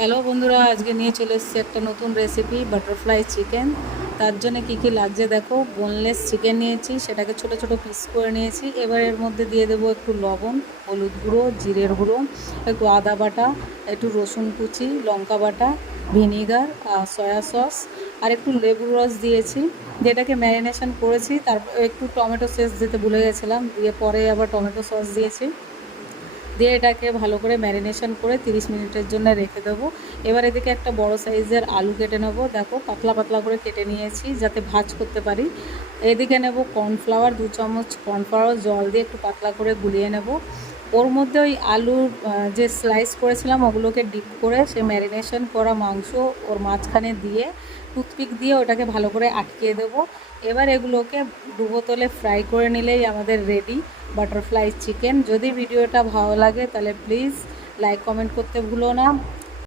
Hello বন্ধুরা, আজকে নিয়ে চলে এসেছি একটা নতুন রেসিপি বাটারফ্লাই চিকেন। তার জন্য কি কি লাগছে দেখো। বোনলেস চিকেন নিয়েছি, সেটাকে ছোট ছোট পিস করে নিয়েছি। এবার এর মধ্যে দিয়ে দেবো একটু লবণ, হলুদ গুঁড়ো, জিরের গুঁড়ো, একটু আদা বাটা, একটু রসুন কুচি, লঙ্কা বাটা, ভিনিগার, সয়া সস আর একটু লেবুর রস দিয়েছি। যেটাকে ম্যারিনেশন করেছি, তারপর একটু টমেটো সস দিতে ভুলে গেছিলাম, দিয়ে পরে আবার টমেটো সস দিয়েছি। দিয়ে এটাকে ভালো করে ম্যারিনেশন করে 30 মিনিটের জন্য রেখে দেবো। এবার এদিকে একটা বড় সাইজের আলু কেটে নেবো। দেখো পাতলা পাতলা করে কেটে নিয়েছি যাতে ভাজ করতে পারি। এদিকে নেব কর্নফ্লাওয়ার, 2 চামচ কর্নফ্লাওয়ার জল দিয়ে একটু পাতলা করে গুলিয়ে নেব। ওর মধ্যে ওই আলুর যে স্লাইস করেছিলাম ওগুলোকে ডিপ করে সে ম্যারিনেশন করা মাংস ওর মাঝখানে দিয়ে টুথপিক দিয়ে ওটাকে ভালো করে আটকিয়ে দেবো। এবার এগুলোকে ডুবো তেলে ফ্রাই করে নিলেই আমাদের রেডি বাটারফ্লাই চিকেন। যদি ভিডিওটা ভালো লাগে তাহলে প্লিজ লাইক কমেন্ট করতে ভুলো না।